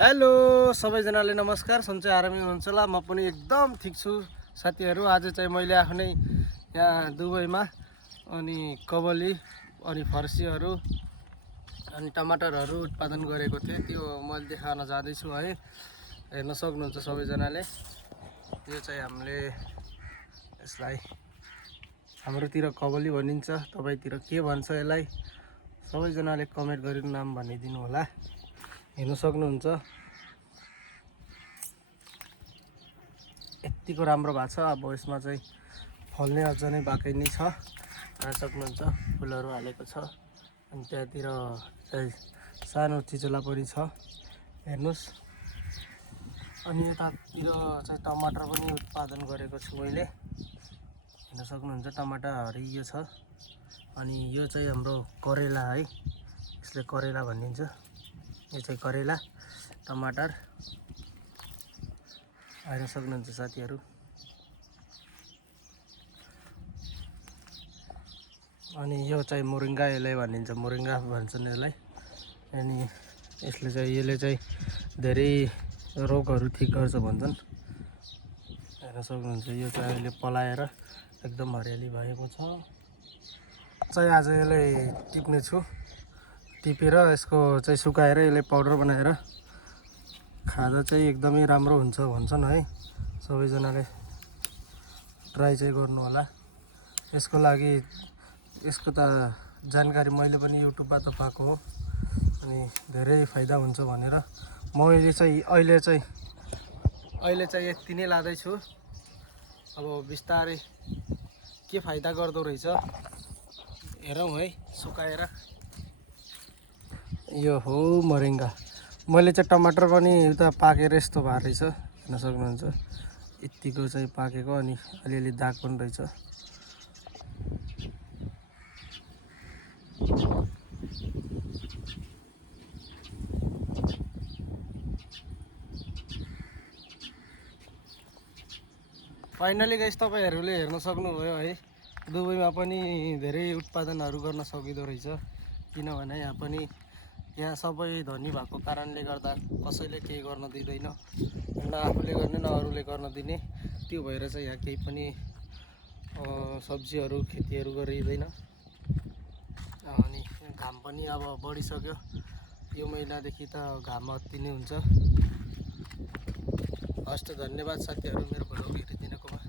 Hello सबैजनाले नमस्कार। सन्चै आरामै हुनुहुन्छ होला। म पनि एकदम ठिक छु साथीहरू। आज चाहिँ मैले आफ्नै यहाँ दुबईमा अनि कबली अनि फर्सीहरू अनि टमाटरहरू उत्पादन गरेको थिएँ। त्यो मैले देखाउन जाँदैछु है। हेर्न सक्नुहुन्छ सबैजनाले। यो चाहिँ हामीले यसलाई हाम्रोतिर कबली भनिन्छ, तपाईतिर के भन्छ यसलाई सबैजनाले कमेन्ट गरेर नाम भनिदिनु होला। हेर्न सक्नुहुन्छ यतिको राम्रो भएको छ। अब यसमा चाहिँ फल्ने अझ नै बाँकी नै छ। हेर्न सक्नुहुन्छ फुलहरू हालेको छ अनि त्यहाँतिर चाहिँ सानो चिचोला पनि छ, हेर्नुहोस्। अनि यतातिर चाहिँ टमाटर पनि उत्पादन गरेको छु मैले। हेर्न सक्नुहुन्छ टमाटर हरियो छ। अनि यो चाहिँ हाम्रो करेला है, यसले करेला भनिन्छ। यो चाहिँ करेला टमाटर हेर्न सक्नुहुन्छ साथीहरू। अनि यो चाहिँ मोरिङ्गा, यसलाई भनिन्छ मोरिङ्गा भन्छन् यसलाई। अनि यसले चाहिँ धेरै रोगहरू ठिक गर्छ भन्छन्। हेर्न सक्नुहुन्छ यो चाहिँ अहिले पलाएर एकदम हरियाली भएको छ। चाहिँ आज यसलाई टिप्ने छु। टिपेर यसको चाहिँ सुकाएर यसलाई पाउडर बनाएर खाँदा चाहिँ एकदमै राम्रो हुन्छ भन्छन् है। सबैजनाले ट्राई चाहिँ गर्नु होला। यसको लागि यसको त जानकारी मैले पनि युट्युबबाट पाएको हो। अनि धेरै फाइदा हुन्छ भनेर मैले चाहिँ अहिले चाहिँ यति नै लाँदैछु। अब बिस्तारै के फाइदा गर्दो रहेछ हेरौँ है। सुकाएर यो हो मोरिङ्गा। मैले चाहिँ टमाटर पनि उता पाकेर यस्तो भएको रहेछ, हेर्न सक्नुहुन्छ। यतिको चाहिँ पाकेको अनि अलिअलि दाग पनि रहेछ। फाइनली गाइस तपाईहरूले हेर्न सक्नुभयो है। दुबईमा पनि धेरै उत्पादनहरू गर्न सकिँदो रहेछ। किनभने यहाँ सबै धनी भएको कारणले गर्दा कसैले केही गर्न दिँदैन। न आफूले गर्ने न अरूले गर्न दिने। त्यो भएर चाहिँ यहाँ केही पनि सब्जीहरू खेतीहरू गरिँदैन। अनि घाम पनि अब बढिसक्यो। यो महिनादेखि त घाम अति नै हुन्छ। हस् त, धन्यवाद साथीहरू मेरो भ्लग हेरिदिनुकोमा।